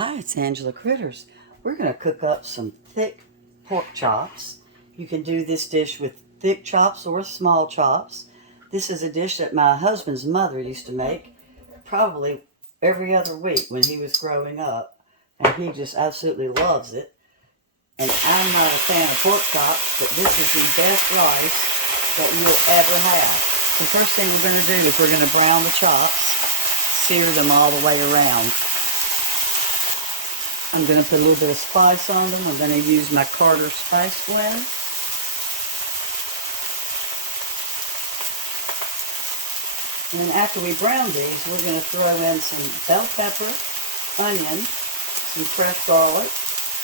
Hi, it's Angela Critters. We're going to cook up some thick pork chops. You can do this dish with thick chops or small chops. This is a dish that my husband's mother used to make probably every other week when he was growing up. And he just absolutely loves it. And I'm not a fan of pork chops, but this is the best rice that you'll ever have. The first thing we're going to do is we're going to brown the chops, sear them all the way around. I'm going to put a little bit of spice on them. I'm going to use my Carter spice blend. And then after we brown these, we're going to throw in some bell pepper, onion, some fresh garlic,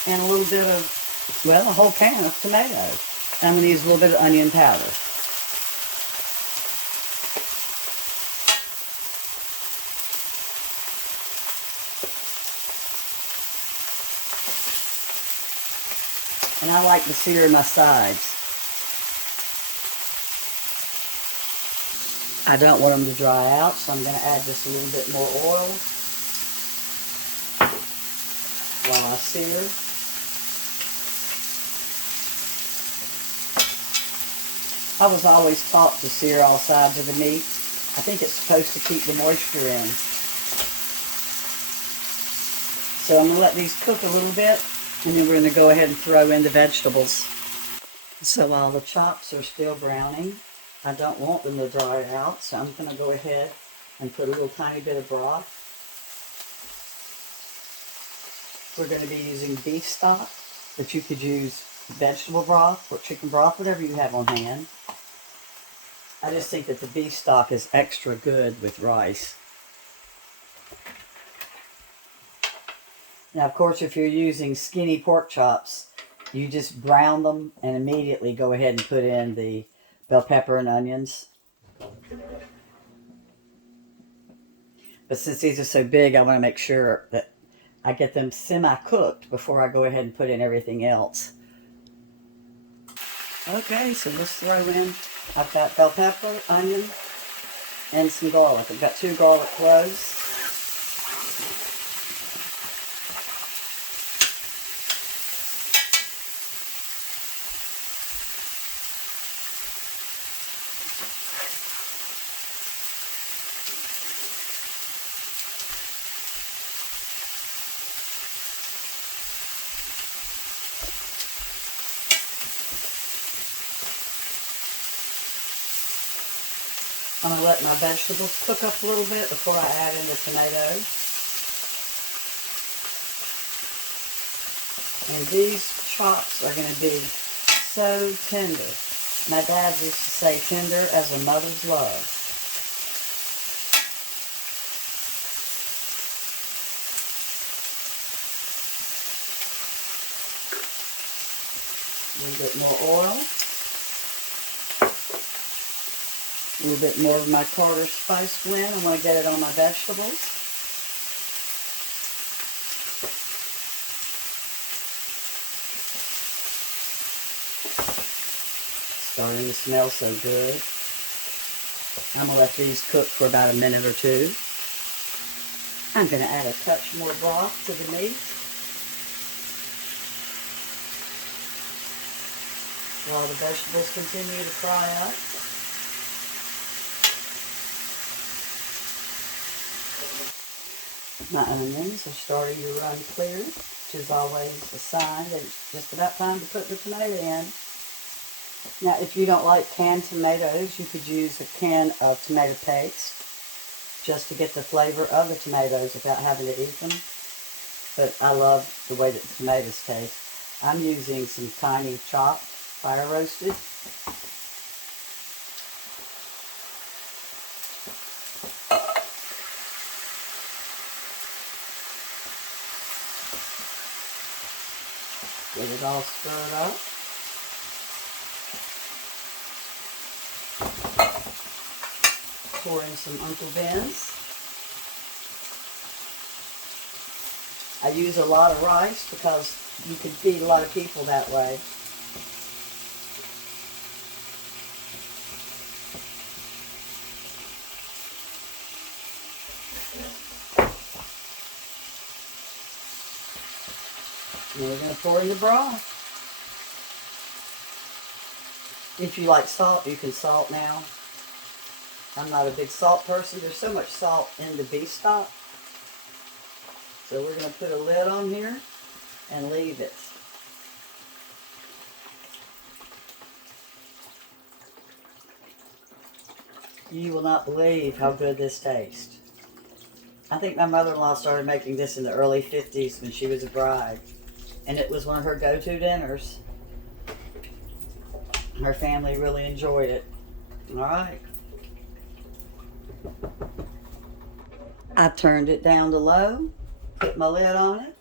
and a little bit of, well, a whole can of tomatoes. I'm going to use a little bit of onion powder. And I like to sear my sides. I don't want them to dry out, so I'm going to add just a little bit more oil while I sear. I was always taught to sear all sides of the meat. I think it's supposed to keep the moisture in. So I'm going to let these cook a little bit, and then we're going to go ahead and throw in the vegetables. So while the chops are still browning, I don't want them to dry out, so I'm going to go ahead and put a little tiny bit of broth. We're going to be using beef stock, but you could use vegetable broth or chicken broth, whatever you have on hand. I just think that the beef stock is extra good with rice. Now, of course, if you're using skinny pork chops, you just brown them and immediately go ahead and put in the bell pepper and onions. But since these are so big, I want to make sure that I get them semi-cooked before I go ahead and put in everything else. Okay, so let's throw in, I've got bell pepper, onion, and some garlic. I've got 2 garlic cloves. I'm going to let my vegetables cook up a little bit before I add in the tomatoes. And these chops are going to be so tender. My dad used to say tender as a mother's love. A little bit more oil. A little bit more of my Carter spice blend. I want to get it on my vegetables. Starting to smell so good. I'm going to let these cook for about a minute or 2. I'm going to add a touch more broth to the meat. While the vegetables continue to fry up. My onions are starting to run clear, which is always a sign that it's just about time to put the tomato in. Now, if you don't like canned tomatoes, you could use a can of tomato paste just to get the flavor of the tomatoes without having to eat them. But I love the way that the tomatoes taste. I'm using some tiny chopped, fire roasted. Get it all stirred up. Pour in some Uncle Ben's. I use a lot of rice because you can feed a lot of people that way. And we're going to pour in the broth. If you like salt, you can salt now. I'm not a big salt person. There's so much salt in the beef stock. So we're going to put a lid on here and leave it. You will not believe how good this tastes. I think my mother-in-law started making this in the early 50s when she was a bride. And it was one of her go-to dinners. Her family really enjoyed it. All right. I turned it down to low, put my lid on it,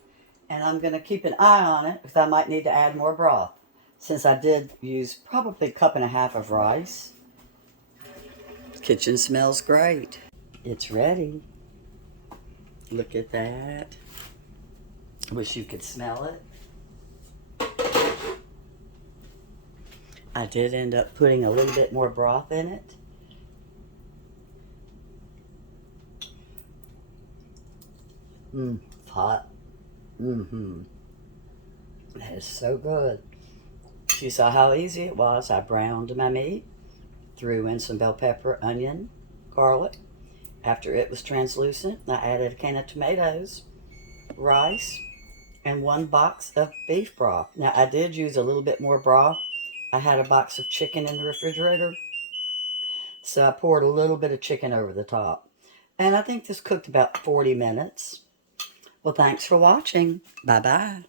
and I'm going to keep an eye on it because I might need to add more broth, since I did use probably a cup and a half of rice. The kitchen smells great. It's ready. Look at that. Wish you could smell it. I did end up putting a little bit more broth in it. It's hot. That is so good. You saw how easy it was. I browned my meat, threw in some bell pepper, onion, garlic. After it was translucent, I added a can of tomatoes, rice, and 1 box of beef broth. Now, I did use a little bit more broth. I had a box of chicken in the refrigerator, so I poured a little bit of chicken over the top. And I think this cooked about 40 minutes. Well, thanks for watching. Bye-bye.